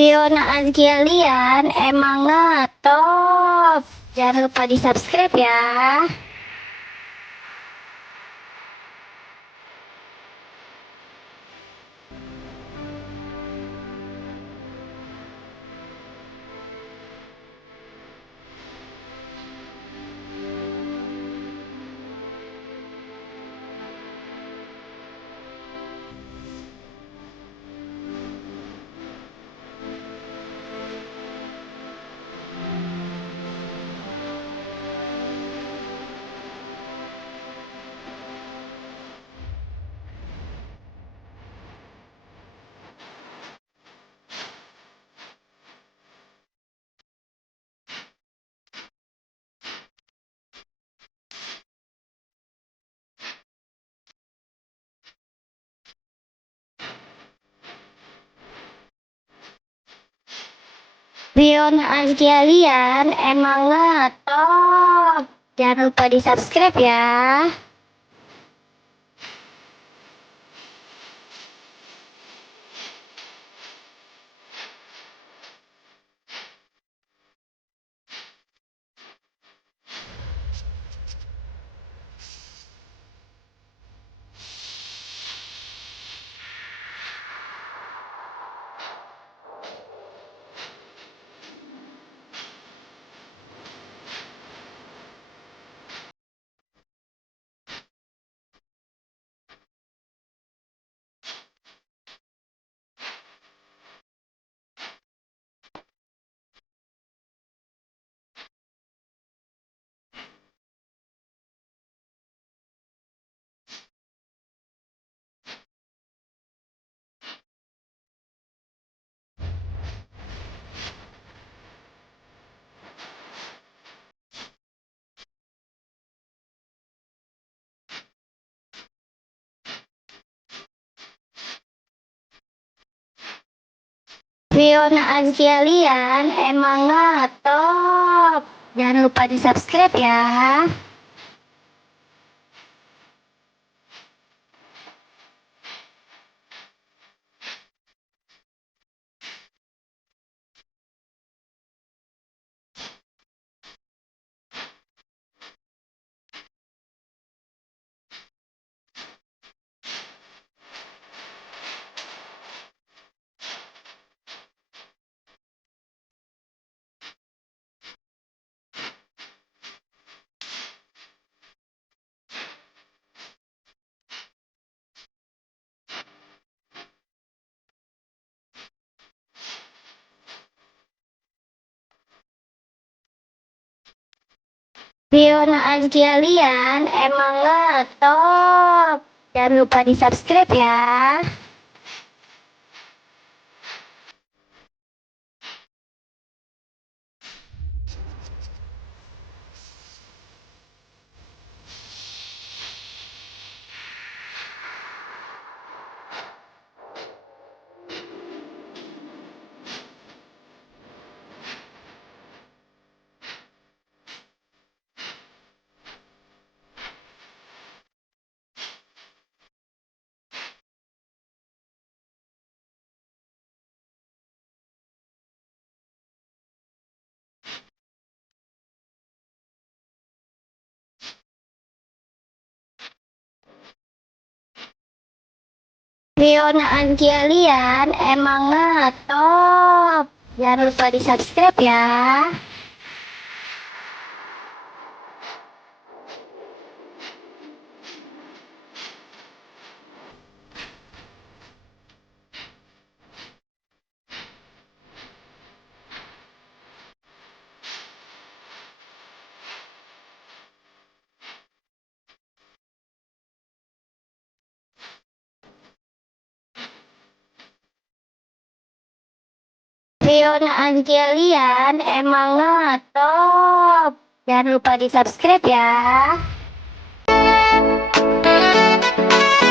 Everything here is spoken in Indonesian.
Fiona Azkilian emang ngetop. Jangan lupa di subscribe ya. Fiona Azkilian emang ngetop. Jangan lupa di subscribe ya. Fiona Azkilian emang ngetop. Jangan lupa di subscribe ya. Fiona Azkilian emang ngetop. Jangan lupa di subscribe ya. Fiona Azkilian emang ngetop. Jangan lupa di subscribe ya. Fiona Azkilian emang ngetop. Jangan lupa di subscribe ya.